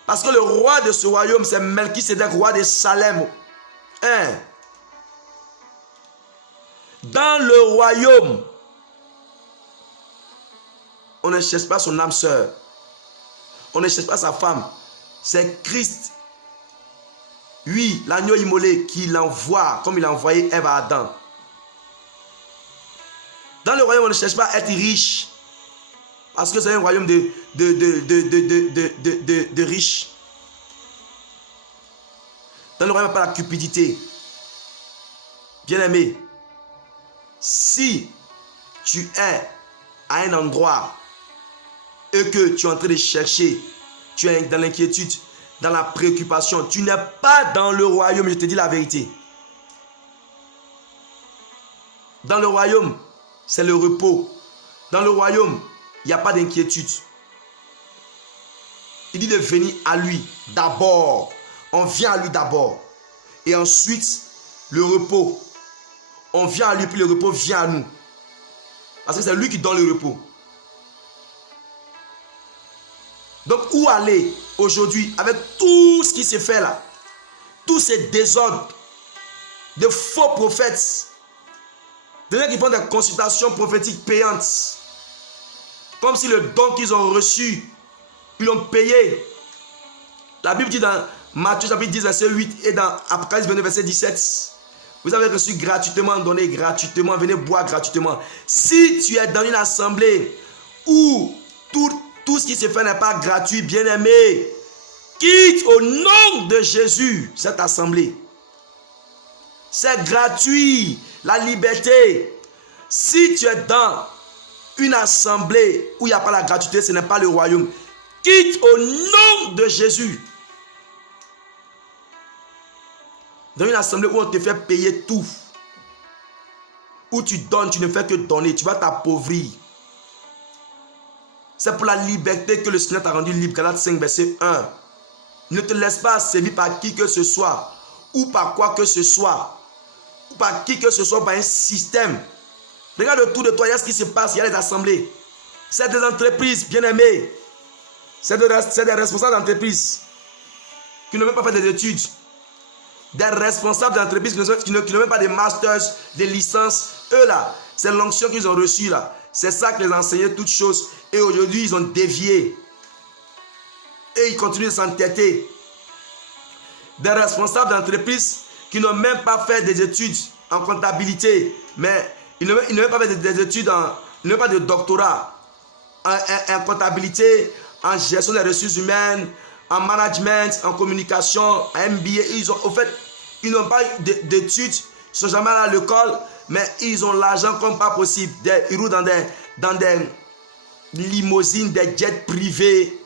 Parce que le roi de ce royaume, c'est Melchisédek, roi de Salem. Dans le royaume, on ne cherche pas son âme sœur. On ne cherche pas sa femme. C'est Christ. Oui, l'agneau immolé qui l'envoie, comme il a envoyé Ève à Adam. Dans le royaume, on ne cherche pas à être riche. Parce que c'est un royaume de riches. Dans le royaume, il n'y a pas la cupidité. Bien-aimé, si tu es à un endroit et que tu es en train de chercher, tu es dans l'inquiétude, dans la préoccupation, tu n'es pas dans le royaume, je te dis la vérité. Dans le royaume, c'est le repos. Dans le royaume, il n'y a pas d'inquiétude. Il dit de venir à lui d'abord. On vient à lui d'abord. Et ensuite, le repos. On vient à lui, puis le repos vient à nous. Parce que c'est lui qui donne le repos. Donc, où aller aujourd'hui avec tout ce qui s'est fait là? Tous ces désordres de faux prophètes. Des gens qui font des consultations prophétiques payantes. Comme si le don qu'ils ont reçu, ils l'ont payé. La Bible dit dans Matthieu chapitre 10, verset 8 et dans Apocalypse 29, verset 17. Vous avez reçu gratuitement, donné gratuitement, venez boire gratuitement. Si tu es dans une assemblée où tout ce qui se fait n'est pas gratuit, bien-aimé, quitte au nom de Jésus cette assemblée. C'est gratuit, la liberté. Si tu es dans une assemblée où il n'y a pas la gratuité, ce n'est pas le royaume. Quitte au nom de Jésus. Dans une assemblée où on te fait payer tout, où tu donnes, tu ne fais que donner, tu vas t'appauvrir. C'est pour la liberté que le Seigneur t'a rendu libre. Galates 5, verset 1. Ne te laisse pas servir par qui que ce soit, ou par quoi que ce soit, ou par qui que ce soit, par un système. Regarde autour de toi, il y a ce qui se passe, il y a les assemblées. C'est des entreprises, bien-aimées. C'est des responsables d'entreprises qui n'ont même pas fait des études. Des responsables d'entreprises qui n'ont même pas de masters, des licences. Eux là, c'est l'onction qu'ils ont reçue là. C'est ça qui les enseignait toutes choses. Et aujourd'hui, ils ont dévié. Et ils continuent de s'entêter. Des responsables d'entreprises qui n'ont même pas fait des études en comptabilité. Mais ils n'ont même pas fait des études, ils n'ont pas de doctorat en comptabilité, en gestion des ressources humaines, en management, en communication, en MBA. Ils n'ont pas d'études, ils ne sont jamais allés à l'école, mais ils ont l'argent comme pas possible. Ils roulent dans des limousines, des jets privés.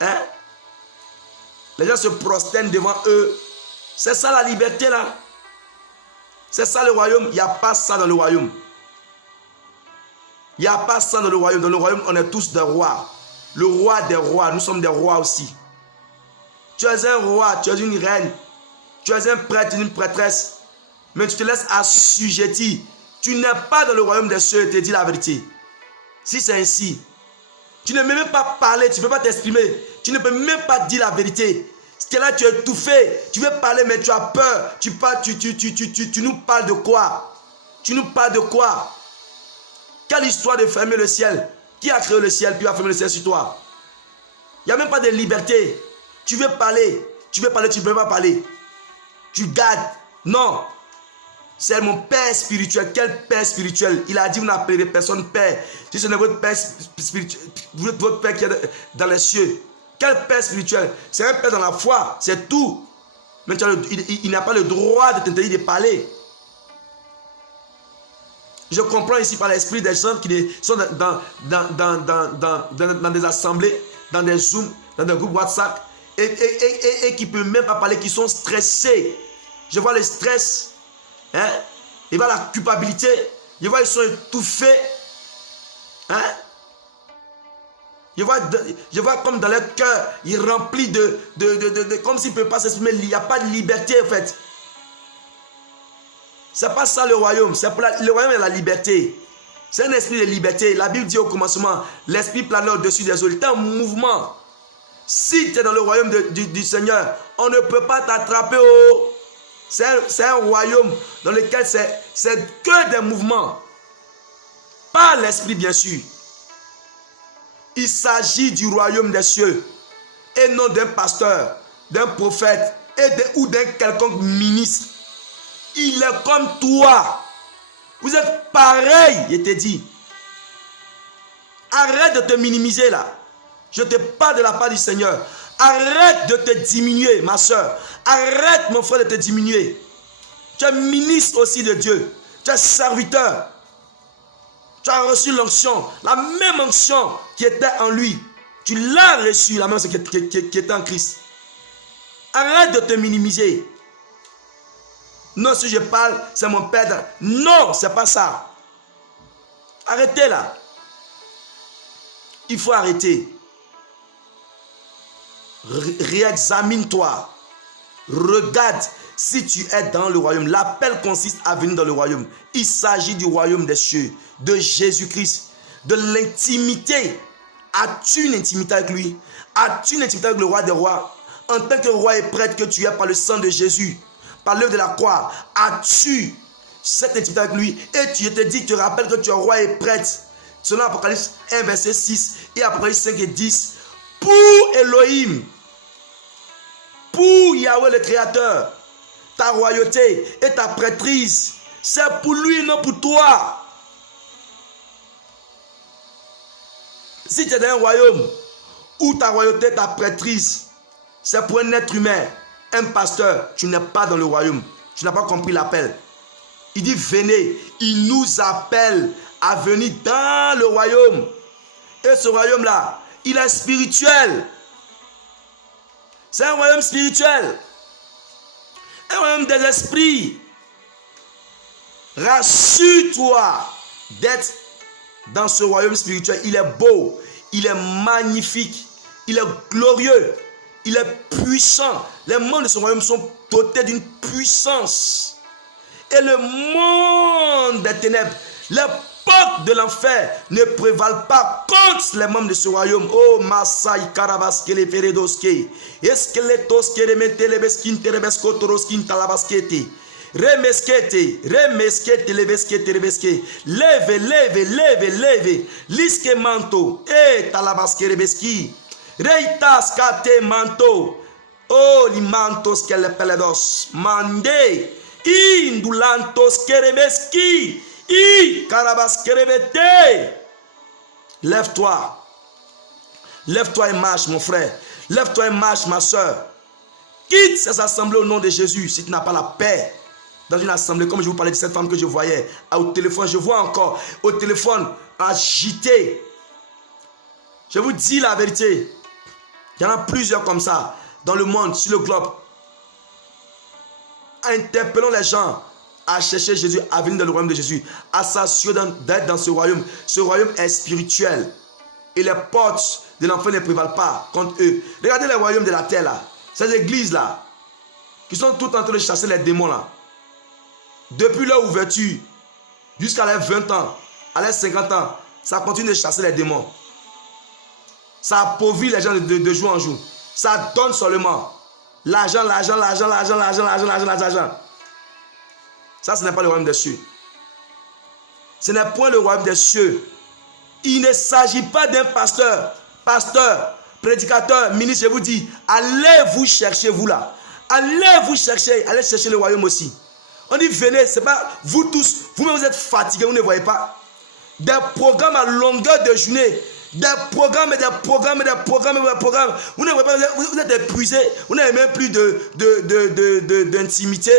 Hein? Les gens se prosternent devant eux. C'est ça la liberté là. C'est ça le royaume. Il n'y a pas ça dans le royaume. Il n'y a pas ça dans le royaume. Dans le royaume, on est tous des rois. Le roi des rois, nous sommes des rois aussi. Tu es un roi, tu es une reine. Tu es un prêtre, une prêtresse. Mais tu te laisses assujettir. Tu n'es pas dans le royaume des cieux, je te dis la vérité. Si c'est ainsi, tu ne peux même pas parler, tu ne peux pas t'exprimer. Tu ne peux même pas dire la vérité. C'est là, tu es étouffé. Tu veux parler, mais tu as peur. Tu nous parles de quoi? Tu nous parles de quoi? Quelle histoire de fermer le ciel? Qui a créé le ciel puis a fermé le ciel sur toi? Il n'y a même pas de liberté. Tu veux parler, tu ne peux pas parler. Tu gardes. Non. C'est mon père spirituel. Quel père spirituel? Il a dit, vous n'appellerez personne père. Si ce n'est votre père spirituel, votre père qui est dans les cieux. Quel père spirituel? C'est un père dans la foi, c'est tout. Mais il n'a pas le droit de t'interdire de parler. Je comprends ici par l'esprit des gens qui sont dans des assemblées, dans des Zooms, dans des groupes WhatsApp et qui ne peuvent même pas parler, qui sont stressés. Je vois le stress, hein? Je vois la culpabilité, je vois ils sont étouffés. Hein? Je vois comme dans leur cœur, ils remplis comme s'ils ne peuvent pas s'exprimer. Il n'y a pas de liberté en fait. C'est pas ça le royaume. Le royaume est la liberté. C'est un esprit de liberté. La Bible dit au commencement, l'esprit planait au-dessus des eaux. Il est en mouvement. Si tu es dans le royaume du Seigneur, on ne peut pas t'attraper. C'est un royaume dans lequel c'est que des mouvements. Pas l'esprit bien sûr. Il s'agit du royaume des cieux et non d'un pasteur, d'un prophète ou d'un quelconque ministre. Il est comme toi. Vous êtes pareil, je te dis. Arrête de te minimiser là. Je te parle de la part du Seigneur. Arrête de te diminuer, ma soeur. Arrête, mon frère, de te diminuer. Tu es ministre aussi de Dieu. Tu es serviteur. Tu as reçu l'onction, la même onction qui était en lui. Tu l'as reçu, la même onction qui était en Christ. Arrête de te minimiser. Non, si je parle, c'est mon père. Non, c'est pas ça. Arrêtez là. Il faut arrêter. Réexamine-toi. Regarde si tu es dans le royaume. L'appel consiste à venir dans le royaume. Il s'agit du royaume des cieux, de Jésus-Christ, de l'intimité. As-tu une intimité avec lui? As-tu une intimité avec le roi des rois? En tant que roi et prêtre que tu es par le sang de Jésus, par l'œuvre de la croix, as-tu cette intimité avec lui? Et tu te dis, tu te rappelles que tu es roi et prêtre. Selon Apocalypse 1, verset 6 et Apocalypse 5 et 10. Pour Elohim, pour Yahweh le Créateur, ta royauté et ta prêtrise, c'est pour lui, non pour toi. Si tu es dans un royaume où ta royauté, ta prêtrise, c'est pour un être humain, un pasteur, tu n'es pas dans le royaume. Tu n'as pas compris l'appel. Il dit venez, il nous appelle à venir dans le royaume. Et ce royaume-là, il est spirituel. C'est un royaume spirituel. Un royaume des esprits. Rassure-toi d'être dans ce royaume spirituel. Il est beau, il est magnifique, il est glorieux, il est puissant. Les membres de ce royaume sont dotés d'une puissance. Et le monde des ténèbres, les portes de l'enfer ne prévalent pas contre les membres de ce royaume. Oh, Masai Karabaskele Feredoske, Eskeletoske Remetelebeskin Terebeskotoroski Talabaskete. Remeskete, remeskete, leveskete, rebeske. Leve, leve, leve, leve. Liske manto. Talabaske rebeski. Reitas kate manto. Oh, li mantos que le peledos. Mande. Indulantos que rebeski. Karabaske rebete. Lève-toi. Lève-toi et marche, mon frère. Lève-toi et marche, ma soeur. Quitte ces assemblées au nom de Jésus si tu n'as pas la paix. Dans une assemblée, comme je vous parlais de cette femme que je voyais au téléphone, je vois encore au téléphone agité. Je vous dis la vérité. Il y en a plusieurs comme ça dans le monde, sur le globe. Interpellons les gens. à chercher Jésus, à venir dans le royaume de Jésus, à s'assurer d'être dans ce royaume. Ce royaume est spirituel. Et les portes de l'enfer ne prévalent pas contre eux. Regardez les royaumes de la terre là. Ces églises là, qui sont toutes en train de chasser les démons là. Depuis leur ouverture, jusqu'à leurs 20 ans, à leurs 50 ans, ça continue de chasser les démons. Ça appauvrit les gens de jour en jour. Ça donne seulement l'argent, l'argent, l'argent, l'argent, l'argent, l'argent, l'argent, l'argent. Ça, ce n'est pas le royaume des cieux. Ce n'est point le royaume des cieux. Il ne s'agit pas d'un pasteur, prédicateur, ministre. Je vous dis, allez vous chercher, vous là. Allez vous chercher, allez chercher le royaume aussi. On dit, venez, c'est pas vous tous, vous-même vous êtes fatigués, vous ne voyez pas. Des programmes à longueur de journée, des programmes. Vous ne voyez pas, vous êtes épuisés, vous n'avez même plus d'intimité,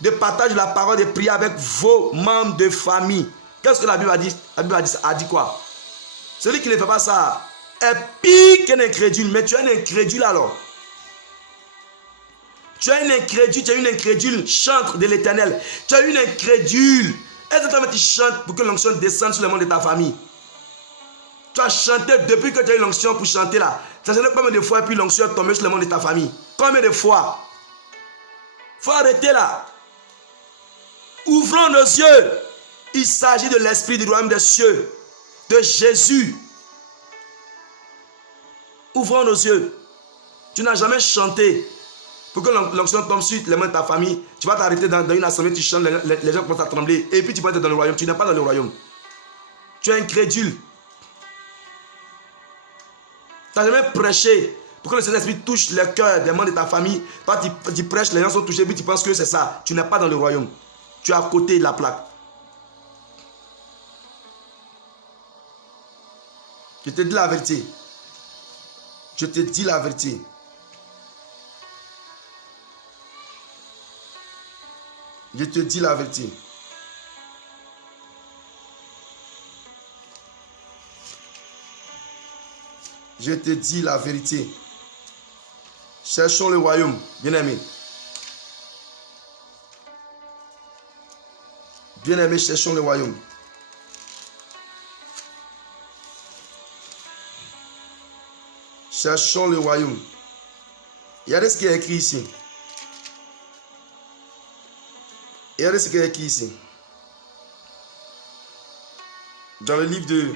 de partage de la parole, de prière avec vos membres de famille. Qu'est-ce que la Bible a dit? La Bible a dit quoi? Celui qui ne fait pas ça est pire qu'un incrédule. Mais tu es un incrédule alors. Tu es un incrédule, tu es une incrédule chantre de l'éternel. Tu es une incrédule. Est-ce que tu chantes pour que l'onction descende sur le monde de ta famille? Tu as chanté depuis que tu as eu l'onction pour chanter là. Ça ne sais pas combien de fois et puis l'onction est tombée sur le monde de ta famille. Combien de fois? Il faut arrêter là. Ouvrons nos yeux. Il s'agit de l'esprit du royaume des cieux. De Jésus. Ouvrons nos yeux. Tu n'as jamais chanté pour que l'onction tombe sur les mains de ta famille. Tu vas t'arrêter dans une assemblée, tu chantes, les gens commencent à trembler. Et puis tu vas être dans le royaume. Tu n'es pas dans le royaume. Tu es incrédule. Tu n'as jamais prêché pour que le Saint-Esprit touche le cœur des membres de ta famille. Toi, tu prêches, les gens sont touchés, puis tu penses que c'est ça. Tu n'es pas dans le royaume. Tu es à côté de la plaque. Je te dis la vérité. Je te dis la vérité. Je te dis la vérité. Je te dis la vérité. Cherchons le royaume, bien-aimé. Bien-aimé, cherchons le royaume. Cherchons le royaume. Regardez ce qui est écrit ici. Regardez ce qui est écrit ici. Dans le livre de...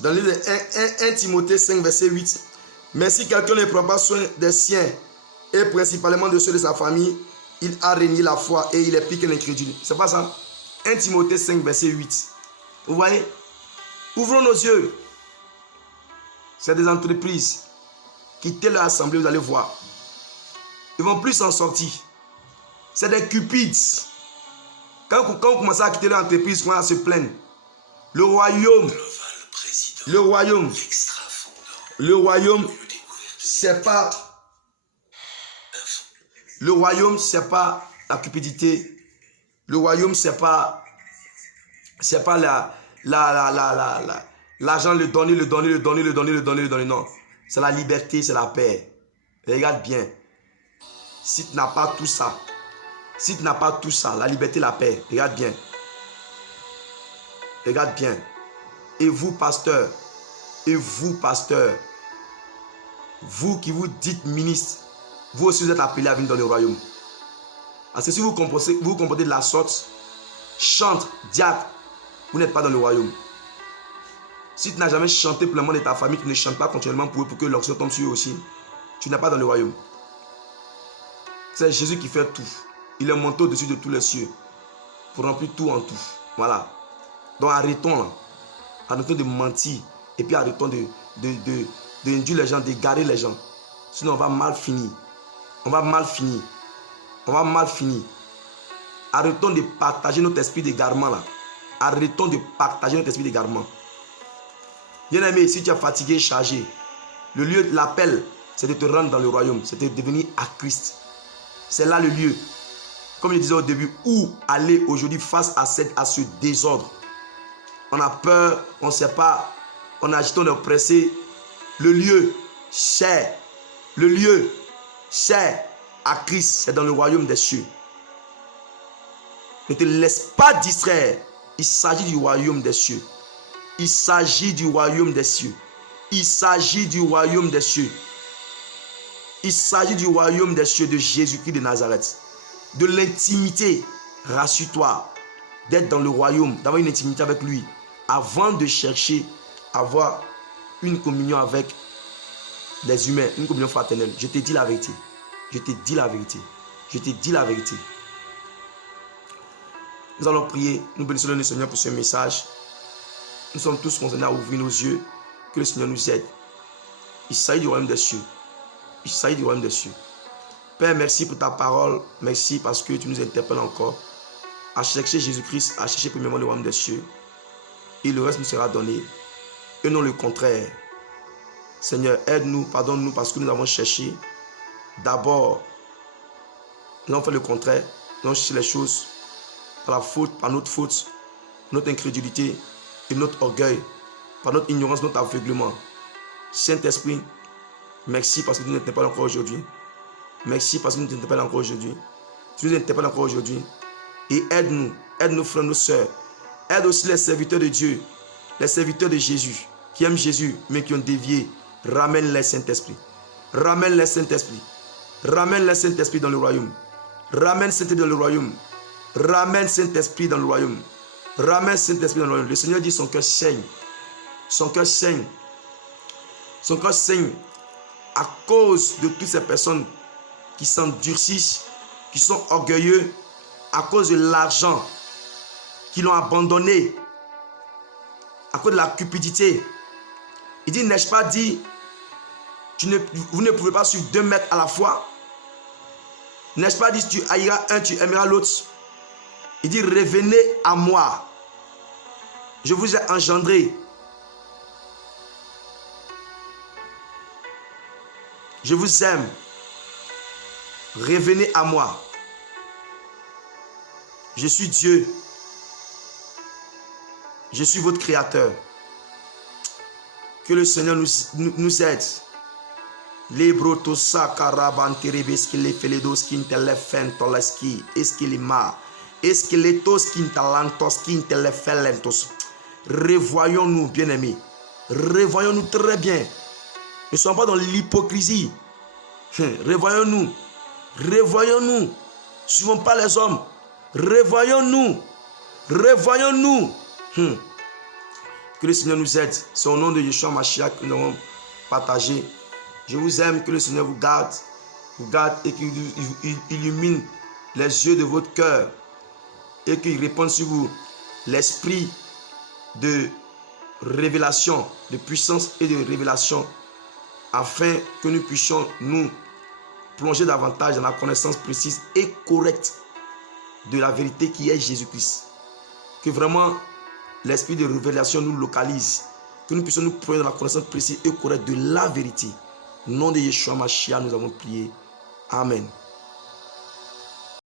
Dans le livre de 1 Timothée 5, verset 8. Mais si quelqu'un ne prend pas soin des siens, et principalement de ceux de sa famille, il a renié la foi et il est pire qu'un incrédule. C'est pas ça? 1 Timothée 5, verset 8. Vous voyez? Ouvrons nos yeux. C'est des entreprises. Quittez leur assemblée, vous allez voir. Ils ne vont plus s'en sortir. C'est des cupides. Quand vous commencez à quitter leur entreprise, vous commencez à se plaindre. Le royaume, c'est pas... Le royaume, c'est pas la cupidité. Le royaume, c'est pas l'argent, le donner. Non. C'est la liberté, c'est la paix. Regarde bien. Si tu n'as pas tout ça, la liberté, la paix, regarde bien. Regarde bien. Et vous, pasteur, vous qui vous dites ministre, vous aussi vous êtes appelés à venir dans le royaume. Parce que si vous comportez de la sorte, chante, diacre, vous n'êtes pas dans le royaume. Si tu n'as jamais chanté pour le monde de ta famille, tu ne chantes pas continuellement pour eux, pour que l'onction tombe sur eux aussi, tu n'es pas dans le royaume. C'est Jésus qui fait tout. Il est monté au-dessus de tous les cieux pour remplir tout en tout. Voilà. Donc arrêtons là. Arrêtons de mentir et puis arrêtons d'induire les gens, d'égarer les gens. Sinon on va mal finir. Arrêtons de partager notre esprit d'égarement là. Bien aimé, si tu es fatigué, chargé, le lieu de l'appel, c'est de te rendre dans le royaume, c'est de devenir à Christ. C'est là le lieu. Comme je disais au début, où aller aujourd'hui face à ce désordre. On a peur, on ne sait pas, on est agité, on est oppressé. Le lieu, c'est le lieu, c'est à Christ, c'est dans le royaume des cieux. Ne te laisse pas distraire. Il s'agit du royaume des cieux. Il s'agit du royaume des cieux. Il s'agit du royaume des cieux. Il s'agit du royaume des cieux de Jésus-Christ de Nazareth. De l'intimité, rassure-toi, d'être dans le royaume, d'avoir une intimité avec lui, avant de chercher à avoir une communion avec les humains, une communion fraternelle. Je te dis la vérité. Je te dis la vérité. Je te dis la vérité. Nous allons prier. Nous bénissons le Seigneur pour ce message. Nous sommes tous concernés à ouvrir nos yeux. Que le Seigneur nous aide. Il s'agit du royaume des cieux. Il s'agit du royaume des cieux. Père, merci pour ta parole. Merci parce que tu nous interpelles encore à chercher Jésus-Christ, à chercher premièrement le royaume des cieux. Et le reste nous sera donné. Et non le contraire. Seigneur, aide-nous, pardonne-nous parce que nous avons cherché. D'abord, nous avons fait le contraire. Nous avons cherché les choses par la faute, par notre faute, notre incrédulité et notre orgueil, par notre ignorance, notre aveuglement. Saint-Esprit, merci parce que tu nous interpelles encore aujourd'hui. Merci parce que tu nous interpelles encore aujourd'hui. Tu nous interpelles encore aujourd'hui. Et aide-nous, aide nos frères, nos sœurs. Aide aussi les serviteurs de Dieu, les serviteurs de Jésus, qui aiment Jésus, mais qui ont dévié. Ramène les Saint-Esprit. Ramène les Saint-Esprit. Ramène les Saint-Esprit dans le royaume. Ramène Saint-Esprit dans le royaume. Ramène Saint-Esprit dans le royaume. Ramène Saint-Esprit dans le royaume. Le Seigneur dit son cœur saigne. Son cœur saigne. Son cœur saigne à cause de toutes ces personnes qui s'endurcissent, qui sont orgueilleux, à cause de l'argent, qui l'ont abandonné, à cause de la cupidité. Il dit, n'ai-je pas dit, vous ne pouvez pas suivre 2 maîtres à la fois? N'ai-je pas dit, si tu haïras un, tu aimeras l'autre? Il dit, revenez à moi. Je vous ai engendré. Je vous aime. Revenez à moi. Je suis Dieu. Je suis votre créateur. Que le Seigneur nous aide. Les brotosa karabanterebeski les feledos qui intelefen toleski eskilima eskeletos qui intalantos qui intelefelentos. Revoyons-nous, bien-aimés. Revoyons-nous très bien. Ne soyons pas dans l'hypocrisie. Revoyons-nous. Revoyons-nous. Ne suivons pas les hommes. Revoyons-nous. Revoyons-nous. Que le Seigneur nous aide. C'est au nom de Yeshua Mashiach que nous avons partagé. Je vous aime. Que le Seigneur vous garde et qu'il illumine les yeux de votre cœur et qu'il répande sur vous l'esprit de révélation, de puissance et de révélation, afin que nous puissions nous plonger davantage dans la connaissance précise et correcte de la vérité qui est Jésus-Christ. Que vraiment l'esprit de révélation nous localise, que nous puissions nous plonger dans la connaissance précise et correcte de la vérité. Au nom de Yeshua Mashiach, nous avons prié. Amen.